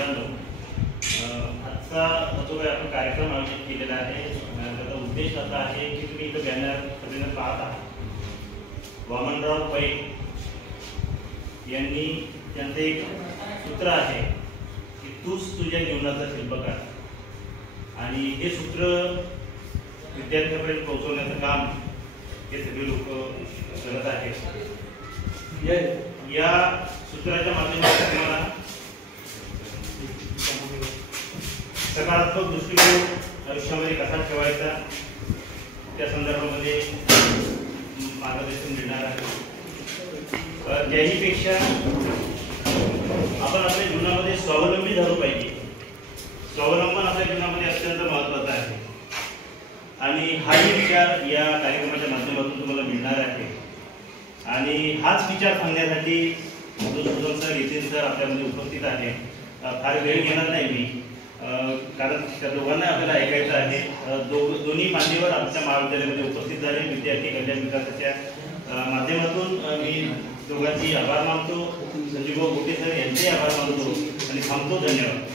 मित्रांनो, आजचा जो काही आपण कार्यक्रम आयोजित केलेला आहे त्याचा उद्देश असा आहे की तुम्ही इथं बॅनर सगळेजण पाहत आहात। वामनराव पै यांनी त्यांचं एक सूत्र आहे की तूच तुझ्या जीवनाचा शिल्पकार, आणि हे सूत्र विद्यार्थ्यांपर्यंत पोहोचवण्याचं काम हे सगळे लोक करत आहेत। या सूत्राच्या माध्यमातून तुम्हाला सकारात्मक दृष्टिकोन आयुष्यामध्ये कसा ठेवायचा त्या संदर्भामध्ये मार्गदर्शन देणार आहे। त्याहीपेक्षा आपण आपल्या जीवनामध्ये स्वावलंबी झालो पाहिजे। स्वावलंबन आपल्या जीवनामध्ये अत्यंत महत्त्वाचं आहे, आणि हाही विचार या कार्यक्रमाच्या माध्यमातून तुम्हाला मिळणार आहे। आणि हाच विचार सांगण्यासाठी सुदन सर, नितीन सर आपल्यामध्ये उपस्थित आहे। फार वेळ घेणार नाही मी, कारण त्या दोघांना आपल्याला ऐकायचं आहे। दोन्ही मान्यवर आमच्या महाविद्यालयामध्ये उपस्थित झाले। विद्यार्थी कल्याण विकासाच्या माध्यमातून मी दोघांची आभार मानतो। संजीवभाऊ गोटे सर यांचे आभार मानतो आणि थांबतो। धन्यवाद।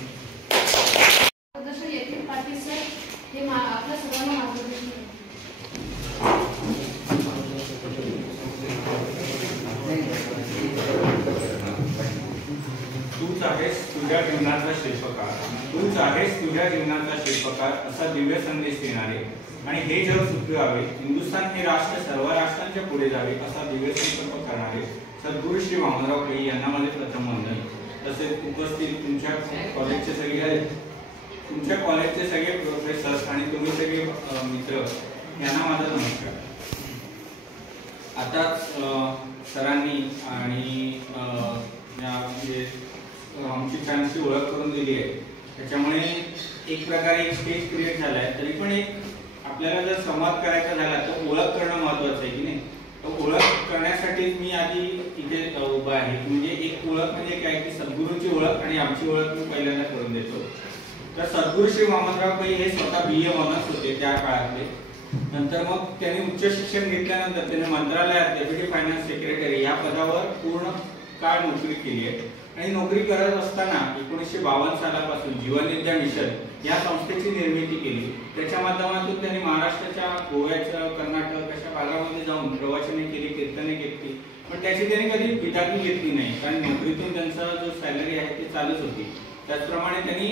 तूच आहेस तुझ्या जीवनाचा शिल्पकार, तूच आहेस तुझ्या जीवनाचा शिल्पकार असा दिव्य संदेश देणारे आणि हे जग सुखी व्हावे, हिंदुस्थान हे राष्ट्र सर्व राष्ट्रांच्या पुढे जावे असा दिव्य संकल्प करणारे सद्गुरू श्री वामनराव पै यांना माझे प्रथम वंदन। तसेच उपस्थित तुमच्या कॉलेजचे सगळे प्रोफेसर्स आणि तुम्ही सगळे मित्र यांना माझा नमस्कार। आता सरांनी आणि आमची फॅन्सची ओळख करून दिली आहे, त्याच्यामुळे एक प्रकारे एक स्टेज क्रिएट झाला आहे। तरी पण एक आपल्याला जर संवाद करायचा झाला तर ओळख करणं महत्त्वाचं आहे की नाही। तर ओळख करण्यासाठी मी आधी इथे उभा आहे। म्हणजे एक ओळख म्हणजे काय की सद्गुरूंची ओळख आणि आमची ओळख मी पहिल्यांदा करून देतो। तर सद्गुरू श्री वामनराव पै हे स्वतः BA ऑनर्स होते त्या काळातले। नंतर मग त्यांनी उच्च शिक्षण घेतल्यानंतर त्यांनी मंत्रालयात डेप्युटी फायनान्स सेक्रेटरी या पदावर पूर्ण काळ नोकरी केली आहे। आणि नोकरी करत असताना 1952 सालापासून जीवनविद्या मिशन या संस्थेची निर्मिती केली। त्याच्या माध्यमातून त्यांनी महाराष्ट्राच्या, गोव्याच्या, कर्नाटक अशा भागामध्ये जाऊन प्रवचने केली, कीर्तने केली, पण त्याची त्यांनी कधी बिदागी घेतली नाही, कारण नोकरीतून त्यांचा जो सॅलरी आहे ती चालूच होती। त्याचप्रमाणे त्यांनी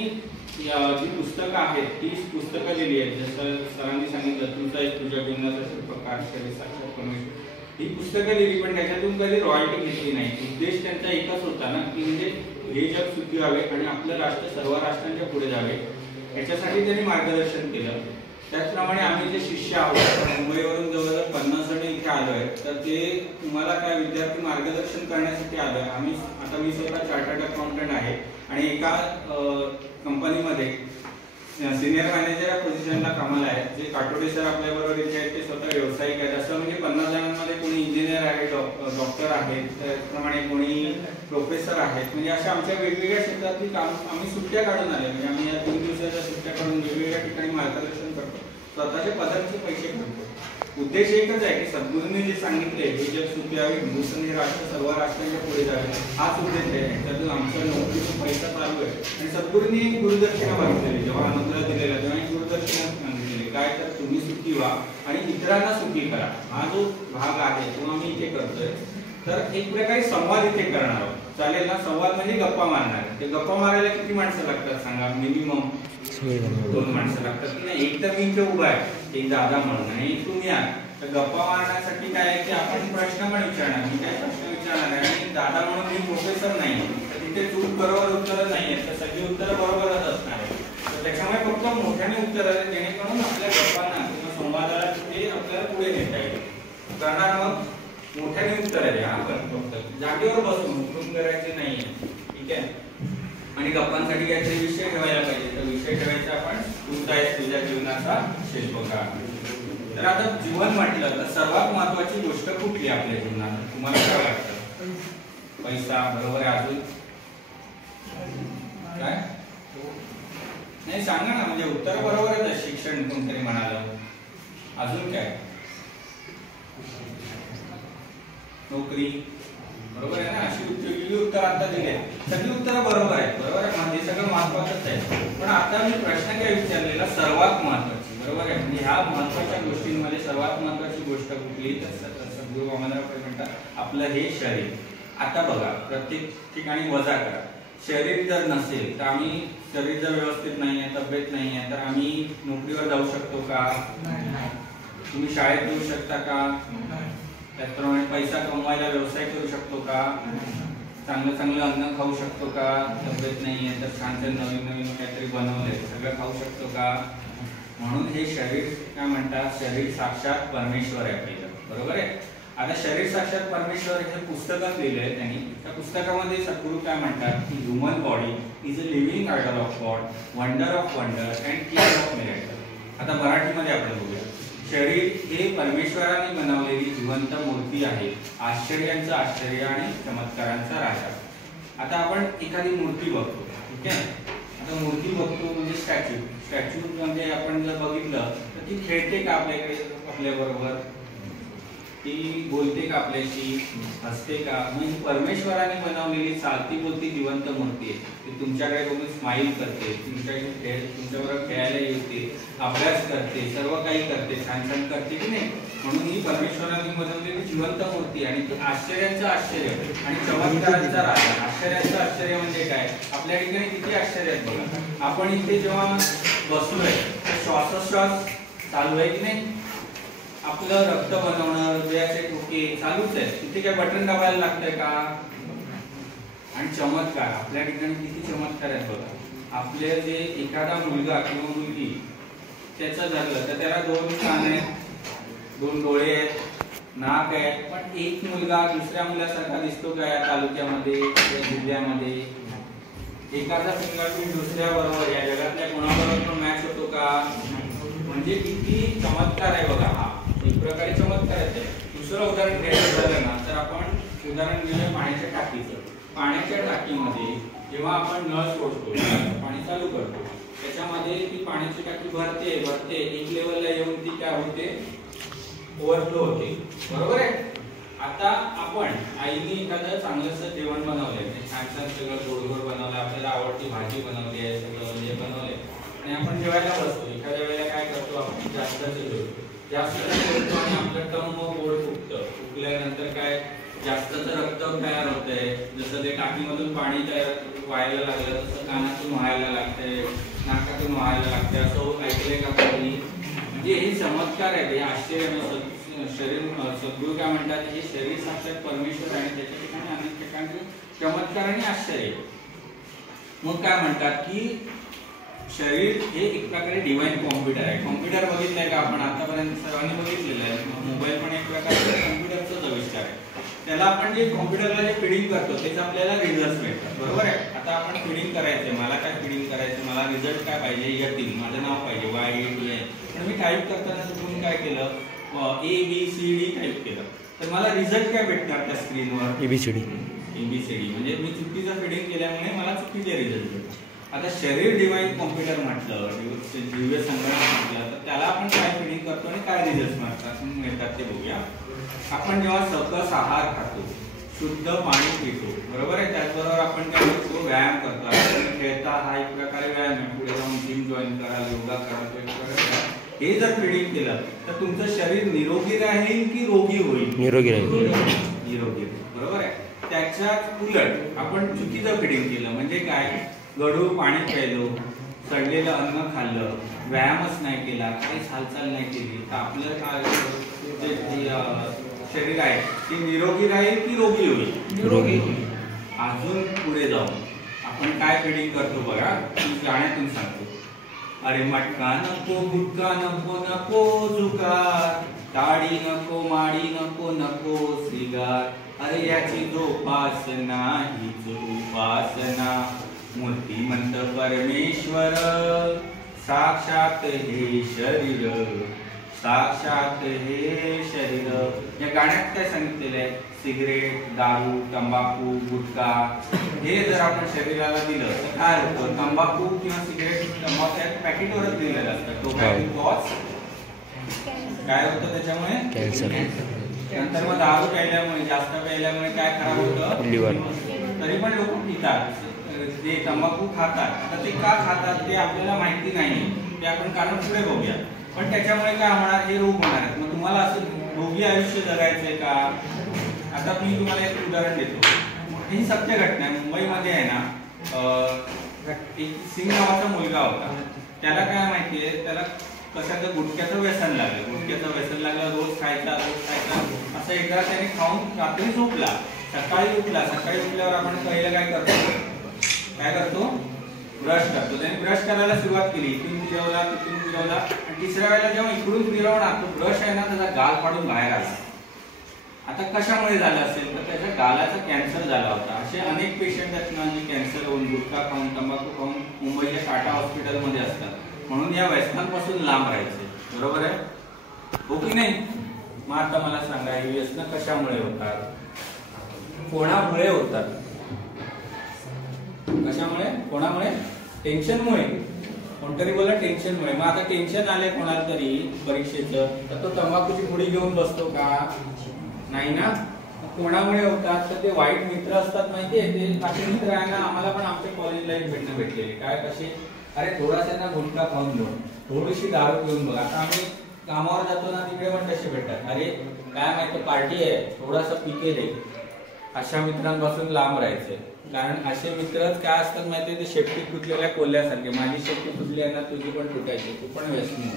जी पुस्तकं आहेत ती पुस्तकं लिहिली आहेत। जसं सरांनी सांगितलं, तुझा एक तुझ्या जीवनाचा शिल्पकार, ही पुस्तकं लिहिली, पण त्याच्यातून कधी रॉयल्टी घेतली नाही। उद्देश त्यांचा एकच होता ना की म्हणजे हे जग सुखी व्हावे आणि आपलं राष्ट्र सर्व राष्ट्रांच्या पुढे जावे, याच्यासाठी त्यांनी मार्गदर्शन केलं। त्याचप्रमाणे आम्ही जे शिष्य आहोत, मुंबईवरून जवळजवळ 50 जण इथे आलोय, तर ते तुम्हाला काय विद्यार्थी मार्गदर्शन करण्यासाठी आलोय। आता मी स्वतः चार्टर्ड अकाउंटंट आहे आणि एका कंपनीमध्ये सिनियर मॅनेजर या पोझिशनला कामाला आहे। जे काटोडे सर आपल्या बरोबर इथे आहेत ते स्वतः व्यावसायिक आहेत। असं म्हणजे 50 जणांमध्ये कोणी इंजिनियर आहे, डॉक्टर आहेत, त्याचप्रमाणे कोणी प्रोफेसर आहेत। म्हणजे अशा आमच्या वेगवेगळ्या क्षेत्रातली काम आम्ही सुट्ट्या काढून आले। म्हणजे आम्ही या 3 दिवसाच्या सुट्ट्या काढून वेगवेगळ्या ठिकाणी मार्गदर्शन करतो, स्वतःच्या पदांचे पैसे भरतो। उद्देश एकच आहे की सद्गुरूंनी जे सांगितले हे जग सुखी व्हावे, हिंदुस्थान हे राष्ट्र सर्व राष्ट्रांच्या पुढे जावे, हाच उद्देश आहे। त्यातून आमच्या नोकरीतून पैसा चालू आहे। आणि सद्गुरूंनी एक गुरुदक्षिणा मागितलेली, जेव्हा अनुग्रह दिलेला तेव्हा एक गुरुदक्षिणा सांगितलेली, काय तर तुम्ही सुखी व्हा आणि इतरांना सुखी करा। हा जो भाग आहे तो आम्ही इथे करतोय। तर एक प्रकारे संवाद इथे करणार आहोत, चालेल ना? संवाद म्हणजे गप्पा मारणार। ते गप्पा मारायला किती माणसं लागतात सांगा? मिनिमम 2 माणसं लागतात की नाही? एक तर मी इथे उभा आहे, एक दादा म्हणून, आणि तुम्ही आहात। तर गप्पा मारण्यासाठी काय आहे की आपण प्रश्न पण विचारणार, मी काय प्रश्न विचारणार आहे, आणि दादा म्हणून मी प्रोफेसर नाही, तर तिथे चूक बरोबर उत्तरं नाही आहेत, तर सगळी उत्तरं बरोबरच असणार आहे। तर त्याच्यामुळे फक्त मोठ्याने उत्तर आहे, जेणेकरून आपल्या गप्पांना किंवा संवादाला ते आपल्याला पुढे नेता येईल। करणार मग मोठ्याने उत्तर द्या, आपण फक्त जागेवर बसून हुकूम करायचे नाही, ठीक आहे? आणि गप्पांसाठी काहीतरी विषय ठेवायला पाहिजे, तर विषय ठेवायचा आपण तूच आहेस तुझ्या जीवनाचा शिल्पकार। तर आता जीवन म्हटलं तर सर्वात महत्त्वाची गोष्ट कुठली आपल्या जीवनात? तुम्हाला काय वाटतं? पैसा, बरोबर आहे? अजून काय? नाही सांगा ना, म्हणजे उत्तर बरोबरच आहे। शिक्षण कोणतरी म्हणालं, अजून काय? नोकरी, बरोबर आहे ना? अशी उत्तर आता दिली, सगळी उत्तरं बरोबर आहेत, बरोबर आहे? म्हणजे सगळं महत्वाचंच आहे, पण आता मी प्रश्न काय विचारलेला सर्वात महत्वाची, बरोबर आहे. म्हणजे ह्या महत्वाच्या गोष्टींमध्ये सर्वात महत्वाची गोष्ट कुठली, तर सद्गुरू वामनराव पै म्हणतात आपलं हे शरीर. आता बघा, प्रत्येक ठिकाणी वजा करा. शरीर जर नसेल तर आम्ही, शरीर जर व्यवस्थित नाही आहे, तब्येत नाही आहे, तर आम्ही नोकरीवर जाऊ शकतो का? तुम्ही शाळेत जाऊ शकता का? त्याचप्रमाणे पैसा कमवायला व्यवसाय करू शकतो का? चांगलं चांगलं अन्न खाऊ शकतो का? तब्येत नाही आहे तर छान छान नवीन नवीन काहीतरी बनवलंय सगळं खाऊ शकतो का? म्हणून हे शरीर काय म्हणतात, शरीर साक्षात परमेश्वर आहे पहिलं, बरोबर आहे. आता शरीर साक्षात परमेश्वर हे पुस्तकात लिहिलं आहे त्यांनी. त्या पुस्तकामध्ये सद्गुरू काय म्हणतात की human body is a living idol of God, wonder of wonder and king of miracle. आता मराठीमध्ये आपण बघूया. शरीर हे परमेश्वराने बनवलेली जिवंत मूर्ती आहे, आश्चर्यांचं आश्चर्य आणि चमत्कारांचा राजा. आता आपण एखादी मूर्ती बघतो, ठीक आहे. आता मूर्ती बघतो म्हणजे स्टॅच्यू म्हणजे आपण जर बघितलं तर ती खेळते का आपल्याकडे, आपल्या बरोबर ती बोलते का आपल्याशी, हसते का? म्हणजे परमेश्वराने बनवलेली चालती बोलती जिवंत मूर्ती आहे. ती तुमच्याकडे बघून स्माइल करते, तुमच्याबरोबर खेळायला येते, अभ्यास करते, सर्व काही करते, छान छान करते की नाही. म्हणून ही परमेश्वराने बनवलेली जिवंत मूर्ती आणि ती आश्चर्याचं आश्चर्य आणि चमत्कारांचा राजा. आश्चर्याचं आश्चर्य म्हणजे काय? आपल्या ठिकाणी किती आश्चर्य आहेत बघा. आपण इथे जेव्हा बसलोय तर श्वासोश्वास चालू आहे की नाही. आपलं रक्त बनवणं, हृदयाचे ठोके चालूच आहे. तिथे काय बटन दाबायला लागतंय का? आणि चमत्कार आपल्या ठिकाणी किती चमत्कार आहेत बघा. आपले जे एखादा मुलगा किंवा मुलगी त्याचं झालं तर त्याला 2 कान आहेत, 2 डोळे आहेत, नाक आहे, पण एक मुलगा दुसऱ्या मुलासारखा दिसतो का या तालुक्यामध्ये, या जिल्ह्यामध्ये? एखादा फिंगरप्रिंट दुसऱ्या बरोबर या जगातल्या कोणाबरोबर पण मॅच होतो का? म्हणजे किती चमत्कार आहे बघा. हा एक प्रकारे चमत्कार आहे. दुसरं उदाहरण घ्यायचं झालं ना तर आपण उदाहरण घेऊया पाण्याच्या टाकीचं. पाण्याच्या टाकीमध्ये जेव्हा आपण नळ सोडतो, पाणी चालू करतो, त्याच्यामध्ये ती पाण्याची टाकी भरते, एक लेवलला येऊन ती काय होते, ओव्हरफ्लो होते, बरोबर आहे. आता आपण आईने एखादं चांगलंसं जेवण बनवलंय, छान छान सगळं गोडगोड बनवलं, आपल्याला आवडती भाजी बनवली आहे, सगळं हे बनवलंय आणि आपण जेवायला बसतो. एखाद्या वेळेला काय करतो, आपण जास्तच जेवतो आणि आपलं टंब गोड फुगल्यानंतर काय जास्तच रक्त तयार होतंय. जसं ते टाकीमधून पाणी तयार व्हायला लागलं तसं कानातून व्हायला लागतंय, नाकातून व्हायला लागतंय. असं ऐकलंय का कोणी? म्हणजे हे चमत्कार आहे, हे आश्चर्य. शरीर सद्गुरू काय म्हणतात, हे शरीर साक्षात परमेश्वर आणि त्याच्या ठिकाणी अनेक ठिकाणी चमत्कार आणि आश्चर्य. मग काय म्हणतात की शरीर हे एक प्रकारे डिवाइन कॉम्प्युटर आहे. कॉम्प्युटर बघितलंय का आपण? आतापर्यंत सर्वांनी बघितलेलं आहे. मोबाईल पण एक प्रकारचा कॉम्प्युटरचाच आविष्कार आहे. त्याला आपण जे कॉम्प्युटरला जे फीडिंग करतो त्याचे आपल्याला रिझल्ट मिळतात, बरोबर आहे. आता आपण फीडिंग करायचंय, मला काय फीडिंग करायचं, मला रिझल्ट काय पाहिजे, यतीन माझं नाव पाहिजे, YATI. पण मी टाईप करताना तुम्ही काय केलं, ABCD टाईप केलं तर मला रिझल्ट काय भेटणार त्या स्क्रीनवर? ABCD. म्हणजे मी चुकीचं फीडिंग केल्यामुळे मला चुकीचे रिझल्ट भेटतात. आता शरीर डिवाइन कॉम्प्युटर म्हटलं, दिव्य संगणक म्हटलं तर त्याला आपण काय फीडिंग करतो आणि काय रिझल्ट मिळतात ते बघूया. आपण जेव्हा सकस आहार खातो, शुद्ध पाणी पितो, बरोबर आहे. त्याचबरोबर आपण काय करतो, व्यायाम करतो. आपण खेळता, हा एक प्रकारे व्यायाम आहे. पुढे जाऊन जिम जॉईन करा, योगा करा. हे जर फीडिंग केलं तर तुमचं शरीर निरोगी राहील की रोगी होईल? निरोगी राहील, बरोबर आहे. त्याच्याच उलट आपण चुकीचं फीडिंग केलं म्हणजे काय, गढूळ पाणी प्यायलो, सडलेलं अन्न खाल्लं, व्यायामच नाही केला, काहीच हालचाल नाही केली तर आपलं शरीर आहे ते निरोगी राहील की रोगी होईल? निरोगी होईल. अजून पुढे जाऊन आपण काय फीडिंग करतो बघा, गाण्यातून सांगतो. अरे मटका नको, गुटखा नको, नको जुगार, ताडी नको, माडी नको, नको सिगार. अरे याची जोपासना हीच उपासना, मूर्तिमंत परमेश्वर साक्षात हे शरीर, साक्षात हे शरीर. या गाण्यात काय सांगितलेलं आहे, सिगरेट, दारू, तंबाखू, गुटखा हे जर आपण शरीराला दिलं तर काय होतं, तंबाखू किंवा सिगरेट, तंबाखू पॅकेटवरच दिलेलं असतं, तो काय होतं त्याच्यामुळे कॅन्सर. नंतर मग दारू प्यायल्यामुळे, जास्त प्यायल्यामुळे काय खराब होतं, लिव्हर. तरी पण लोक पितात, जे तंबाखू खातात तर ते का खातात ते आपल्याला माहिती नाही, ते आपण कारण पुढे बघूया. पण त्याच्यामुळे काय होणार, हे रोग होणार आहेत. मग तुम्हाला असं रोगी आयुष्य जगायचंय का? आता मी तुम्हाला एक उदाहरण देतो. ही सत्य घटना आहे. मुंबईमध्ये आहे ना, एक सिंग नावाचा मुलगा होता. त्याला काय माहितीये, त्याला कशाचं गुटख्याचं व्यसन लागलं. गुटख्याचं व्यसन लागलं, रोज खायचा. असं एकदा त्याने खाऊन रात्री झोपला. सकाळी उठला. सकाळी उठल्यावर आपण पहिलं काय करतो, ब्रश करतो. त्याने ब्रश करायला सुरुवात केली. इथून फिरवला, तिथून फिरवला आणि तिसऱ्या वेळेला जेव्हा इकडून फिरवला तो ब्रश आहे ना, त्याचा गाल फाडून बाहेर आला. आता कशामुळे झालं असेल तर त्याच्या गालाचा कॅन्सर झाला होता. असे अनेक पेशंट आहेत ना, जे कॅन्सर होऊन गुटखा खाऊन तंबाखू खाऊन मुंबईच्या टाटा हॉस्पिटलमध्ये असतात. म्हणून या व्यसनांपासून लांब राहायचे. बरोबर आहे, हो की नाही? मग आता मला सांगा, ही व्यसनं कशामुळे होतात, कोणामुळे होतात? कशामुळे, कोणामुळे? टेन्शनमुळे. कोणतरी बोला टेन्शनमुळे. मग आता टेन्शन आले कोणाला तरी परीक्षेचं, तर तो तंबाखूची पुडी घेऊन बसतो का? नाही ना. कोणामुळे होतात तर ते वाईट मित्र असतात, माहितीये? ते असे मित्र आहे ना, आम्हाला पण आमच्या कॉलेज लाईफ भेटलेले. काय कसे, अरे थोडासा ना गुटखा खाऊन बघ, थोडीशी दारू पिऊन बघ. आता आम्ही कामावर जातो ना, तिकडे पण तसे भेटतात. अरे काय माहिती, पार्टी आहे, थोडासा पिके दे. अशा मित्रांपासून लांब राहायचे. कारण असे मित्रच काय असतात माहितीये, ते शेपटी तुटलेल्या कोल्ह्यासारखे. माझी शेपटी तुटली आहे ना, तुझी पण तुटायची, तू पण व्यसन.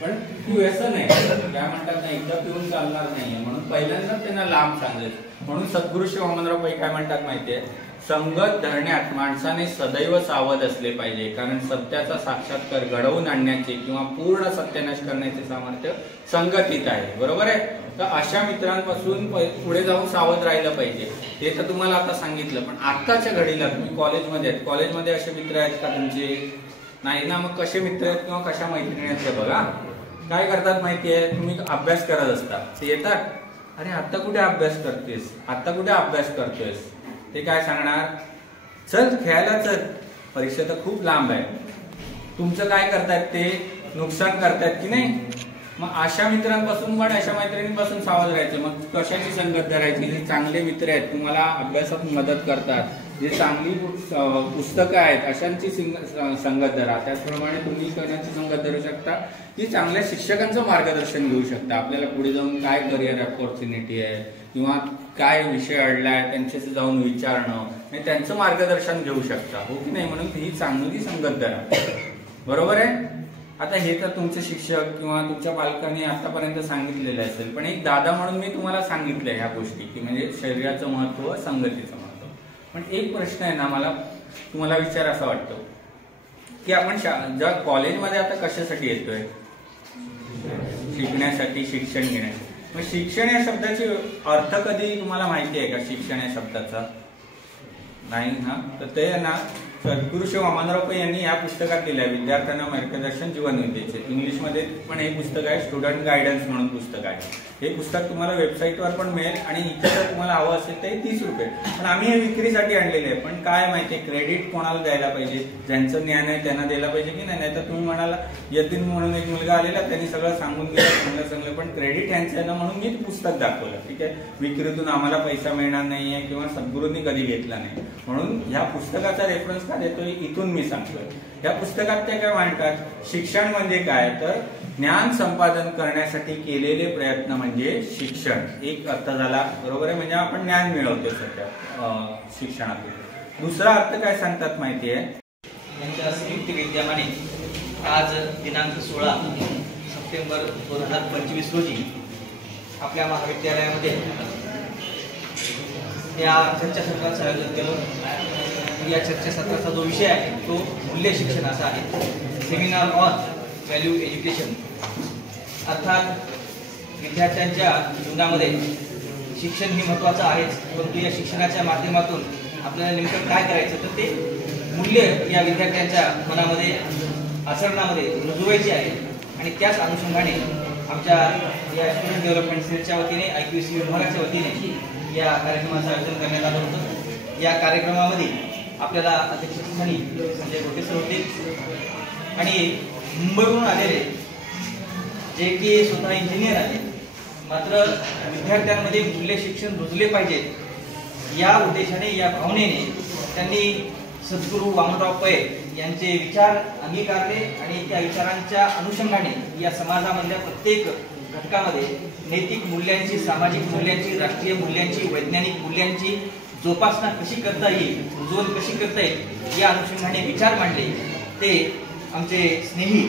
पण ती व्यसन आहे, काय म्हणतात ना, एकदा पिऊन चालणार नाहीये. म्हणून पहिल्यांदा त्यांना लांब सांगायचं. म्हणून सद्गुरू श्री वामनराव पै काय म्हणतात माहितीये, संगत धरण्यात माणसाने सदैव सावध असले पाहिजे. कारण सत्याचा साक्षात्कार घडवून आणण्याचे किंवा पूर्ण सत्यानाश करण्याचे सामर्थ्य संगतीत आहे. बरोबर आहे. तर अशा मित्रांपासून पुढे जाऊन सावध राहिलं पाहिजे. हे तर तुम्हाला आता सांगितलं. पण आताच्या घडीला तुम्ही कॉलेजमध्ये आहेत, कॉलेजमध्ये असे मित्र आहेत का तुमचे? नाही ना. मग कसे मित्र आहेत किंवा कशा मैत्रिणी आहेत ते बघा. काय करतात माहितीये, तुम्ही अभ्यास करत असता, ते येतात, अरे आता कुठे अभ्यास करतेस, आता कुठे अभ्यास करतोयस? ते काय सांगणार, चल खेळायला चल, परीक्षा तर खूप लांब आहे. तुमचं काय करतायत, ते नुकसान करतायत की नाही? मग अशा मित्रांपासून पण, अशा मैत्रिणींपासून सावध राहायचं. मग कशाची संगत धरायची? जे चांगले मित्र आहेत, तुम्हाला अभ्यासात मदत करतात, जे चांगली पुस्तकं आहेत, अशांची संगत धरा. त्याचप्रमाणे तुम्ही कोणाची संगत धरू शकता, की चांगल्या शिक्षकांचं मार्गदर्शन घेऊ शकता. आपल्याला पुढे जाऊन काय करिअर अपॉर्च्युनिटी आहे किंवा काय विषय अडलाय त्यांच्याशी जाऊन विचारणं आणि त्यांचं मार्गदर्शन घेऊ शकता, हो की नाही? म्हणून ही चांगली संगत धरा. बरोबर आहे. आता हे तर तुमचे शिक्षक किंवा तुमच्या पालकांनी आतापर्यंत सांगितलेलं असेल. पण एक दादा म्हणून मी तुम्हाला सांगितलंय ह्या गोष्टी, की म्हणजे शरीराचं महत्व, संगतीचं महत्व. पण एक प्रश्न आहे ना, मला तुम्हाला विचार असा वाटतो की आपण ज्या कॉलेजमध्ये आता कशासाठी येतोय, शिकण्यासाठी, शिक्षण घेण्यासाठी. मग शिक्षण या शब्दाची अर्थ कधी तुम्हाला माहिती आहे का? शिक्षण या शब्दाचा नाही ना. तर ते ना, सद्गुरू श्री वामनराव पै यांनी या पुस्तकात दिलं आहे, विद्यार्थ्यांना मार्गदर्शन जीवनविद्येचे. इंग्लिशमध्ये पण हे पुस्तक आहे, स्टुडंट गायडन्स म्हणून पुस्तक आहे. हे पुस्तक तुम्हाला वेबसाईटवर पण मिळेल आणि इथे जर तुम्हाला हवं असेल तर 30 रुपये. पण आम्ही हे विक्रीसाठी आणलेले आहे. पण काय माहितीये, क्रेडिट कोणाला द्यायला पाहिजे, ज्यांचं ज्ञान आहे त्यांना द्यायला पाहिजे की नाही. तर तुम्ही म्हणाला, यतीन म्हणून एक मुलगा आलेला, त्यांनी सगळं सांगून दिलं, चांगलं, पण क्रेडिट यांचं आहे ना, म्हणून मी पुस्तक दाखवलं. ठीक आहे, विक्रीतून आम्हाला पैसा मिळणार नाहीये किंवा सद्गुरूंनी कधी घेतला नाही. म्हणून ह्या पुस्तकाचा रेफरन्स का देतोय, इथून मी सांगतोय. या पुस्तकात ते काय म्हणतात, शिक्षण म्हणजे काय, तर ज्ञान संपादन करण्यासाठी केलेले प्रयत्न म्हणजे शिक्षण. एक अर्थ झाला, बरोबर आहे, म्हणजे आपण ज्ञान मिळवतो सध्या शिक्षणातून. दुसरा अर्थ काय सांगतात माहितीये, यांच्या संयुक्त विद्यमाने आज दिनांक 16 सप्टेंबर 2025 रोजी आपल्या महाविद्यालयामध्ये या चर्चासत्राचं आयोजन केलं. या चर्चासत्राचा जो विषय आहे तो मूल्य शिक्षण असा आहे. Seminar on value education. अर्थात विद्यार्थ्यांच्या जीवनामध्ये शिक्षण ही महत्त्वाचं आहेच, परंतु या शिक्षणाच्या माध्यमातून आपल्याला नेमकं काय करायचं, तर ते मूल्य या विद्यार्थ्यांच्या मनामध्ये, आचरणामध्ये रुजवायचे आहे. आणि त्याच अनुषंगाने आमच्या या स्टुडंट डेव्हलपमेंट सेलच्या वतीने, IQAC विभागाच्या वतीने या कार्यक्रमाचं आयोजन करण्यात आलं होतं. या कार्यक्रमामध्ये आपल्याला अध्यक्षस्थानी संजय गोटे सर होते आणि मुंबईहून आलेले जे की स्वतः इंजिनियर आहेत, मात्र विद्यार्थ्यांमध्ये मूल्य शिक्षण रुजले पाहिजे या उद्देशाने, या भावनेने त्यांनी सद्गुरू वामनराव पै यांचे विचार अंगीकारले आणि त्या विचारांच्या अनुषंगाने या समाजामधल्या प्रत्येक घटकामध्ये नैतिक मूल्यांची, सामाजिक मूल्यांची, राष्ट्रीय मूल्यांची, वैज्ञानिक मूल्यांची जोपासना कशी करता येईल, रुजवण कशी करता येईल या अनुषंगाने विचार मांडले. ते आमचे स्नेही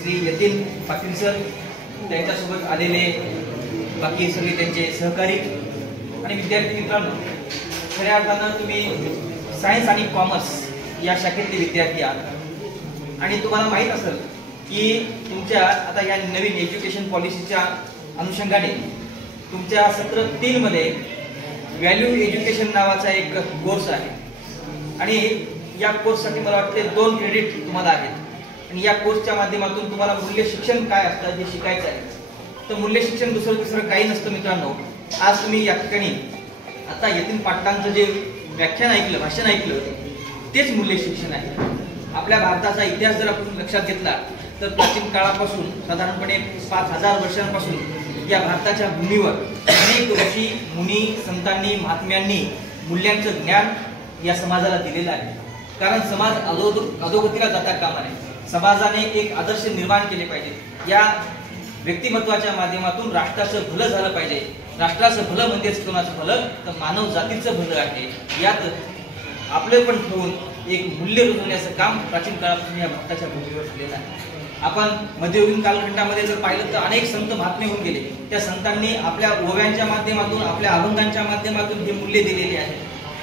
श्री यतीन पाटील सर, त्यांच्यासोबत आलेले बाकी सगळे त्यांचे सहकारी आणि विद्यार्थी मित्रांनो, खऱ्या अर्थानं तुम्ही सायन्स आणि कॉमर्स या शाखेतले विद्यार्थी आहात आणि तुम्हाला माहीत असेल की तुमच्या आता या नवीन एज्युकेशन पॉलिसीच्या अनुषंगाने तुमच्या सत्र 3 मध्ये व्हॅल्यू एज्युकेशन नावाचा एक कोर्स आहे आणि या कोर्ससाठी मला वाटते 2 क्रेडिट तुम्हाला आहेत आणि या कोर्सच्या माध्यमातून तुम्हाला मूल्य शिक्षण काय असतं हे शिकायचं आहे. तर मूल्य शिक्षण दुसरं काही नसतं मित्रांनो. आज तुम्ही या ठिकाणी आता यतीन पाटलांचं जे व्याख्यान ऐकलं, भाषण ऐकलं, तेच मूल्य शिक्षण आहे. आपल्या भारताचा इतिहास जर आपण लक्षात घेतला तर प्राचीन काळापासून साधारणपणे 5000 वर्षांपासून या भारताच्या भूमीवर अनेक ऋषी, मुनी, संतांनी, महात्म्यांनी मूल्यांचं ज्ञान या समाजाला दिलेलं आहे. कारण समाज अधोगतीला जाता कामा नये. समाजाने एक आदर्श निर्माण केले पाहिजे. या व्यक्तिमत्वाच्या माध्यमातून राष्ट्राचं भलं झालं पाहिजे. राष्ट्राचं भलं म्हणजेच कोणाचं भलं तर मानव जातीचं भलं आहे. यात आपले पण ठेवून एक मूल्य रुजवण्याचं काम प्राचीन काळापासून या भारताच्या भूमीवर झालेलं आहे. आपण मध्ययुगीन कालखंडामध्ये जर पाहिलं तर अनेक संत महात्मे होऊन गेले. त्या संतांनी आपल्या ओव्यांच्या माध्यमातून, आपल्या अभंगांच्या माध्यमातून हे मूल्य दिलेले आहे.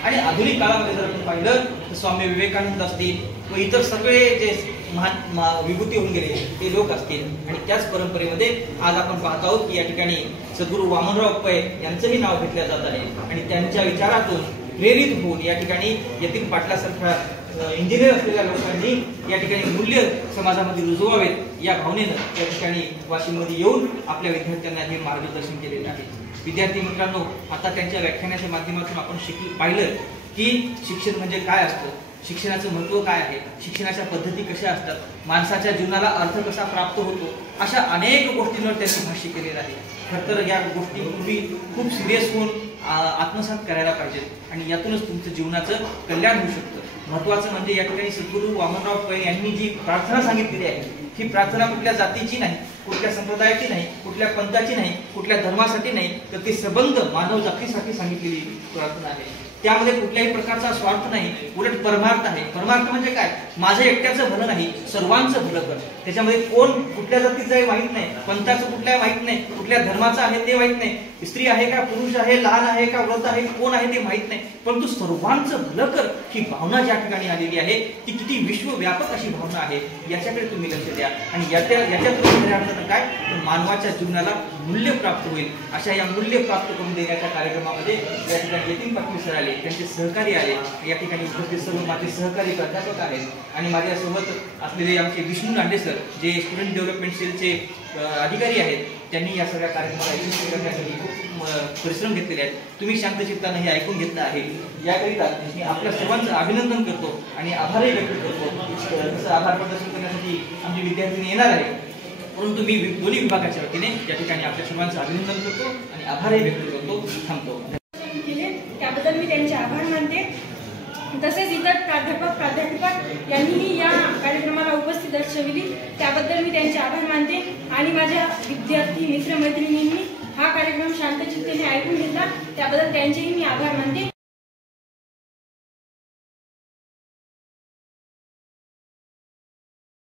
आणि आधुनिक काळामध्ये जर आपण पाहिलं तर स्वामी विवेकानंद असतील व इतर सगळे जे विभूती होऊन गेले ते लोक असतील आणि त्याच परंपरेमध्ये आज आपण पाहत आहोत की या ठिकाणी सद्गुरू वामनराव पै यांचंही नाव घेतलं जात आहे आणि त्यांच्या विचारातून प्रेरित होऊन या ठिकाणी यतीन पाटलासारख्या इंजिनियर असलेल्या लोकांनी या ठिकाणी मूल्य समाजामध्ये रुजवावेत या भावनेनं या ठिकाणी वाशिममध्ये येऊन आपल्या विद्यार्थ्यांना हे मार्गदर्शन केलेले आहे. विद्यार्थी मित्रांनो, आता त्यांच्या व्याख्यानाच्या माध्यमातून आपण पाहिलं की शिक्षण म्हणजे काय असतं, शिक्षणाचं महत्त्व काय आहे, शिक्षणाच्या पद्धती कशा असतात, माणसाच्या जीवनाला अर्थ कसा प्राप्त होतो, अशा अनेक गोष्टींवर त्यांनी भाष्य केलेलं आहे. खरं तर या गोष्टी तुम्ही खूप सिरियस होऊन आत्मसात करायला पाहिजेत आणि यातूनच तुमचं जीवनाचं कल्याण होऊ शकतं. महत्त्वाचं म्हणजे या ठिकाणी सद्गुरू वामनराव पै यांनी जी प्रार्थना सांगितलेली आहे ही प्रार्थना कुठल्या जातीची नाही, कुठल्या संप्रदायाची नाही, कुठल्या पंथाची नाही, कुठल्या धर्मासाठी नाही, तर ती सबंध मानव जातीसाठी सांगितलेली प्रार्थना आहे. त्यामध्ये कुठल्याही प्रकारचा स्वार्थ नाही, उलट परमार्थ आहे. परमार्थ म्हणजे काय? माझं एकट्याचं भलं नाही, सर्वांचं भलं कर. त्याच्यामध्ये कोण कुठल्या जातीचं आहे माहित नाही, पंथाचं कुठल्या माहित नाही, कुठल्या धर्माचं आहे ते माहित नाही, स्त्री आहे का पुरुष आहे, लहान आहे का व्रत आहे, कोण आहे ते माहित नाही, परंतु सर्वांचं भलं कर ही भावना ज्या ठिकाणी आलेली आहे ती किती विश्वव्यापक अशी भावना आहे याच्याकडे तुम्ही लक्ष द्या. आणि याच्यातून खऱ्या अर्थानं काय तर मानवाच्या जीवनाला मूल्य प्राप्त होईल. अशा या मूल्य प्राप्त करून देण्याच्या कार्यक्रमामध्ये या ठिकाणी यतीन पाटील सर आले, त्यांचे सहकारी आले, या ठिकाणी उपस्थित सर्व माझे सहकारी प्राध्यापक आहेत आणि माझ्यासोबत असलेले आमचे विष्णू लांडे सर जे स्टुडंट डेव्हलपमेंट सेलचे अधिकारी आहेत, त्यांनी या सगळ्या कार्यक्रमाला यशस्वी करण्यासाठी खूप परिश्रम घेतलेले आहेत. तुम्ही शांतचित्ताने हे ऐकून घेतलं आहे याकरिता मी आपल्या सर्वांचं अभिनंदन करतो आणि आभारही व्यक्त करतो. तसं आभार प्रदर्शन करण्यासाठी आमचे विद्यार्थी येणार आहे, परंतु मी दोन्ही विभागाच्या वतीने या ठिकाणी आपल्या सर्वांचं अभिनंदन करतो आणि आभारही व्यक्त करतो. थांबतो. त्याबद्दल मी त्यांचे आभार मानते. तसेच इतर प्राध्यापक यांनीही या कार्यक्रमाला उपस्थित दर्शविली त्याबद्दल मी त्यांचे आभार मानते आणि माझ्या विद्यार्थी मित्रमैत्रिणींनी हा कार्यक्रम शांतचित्तेने ऐकून घेतला त्याबद्दल त्यांचेही मी आभार मानते.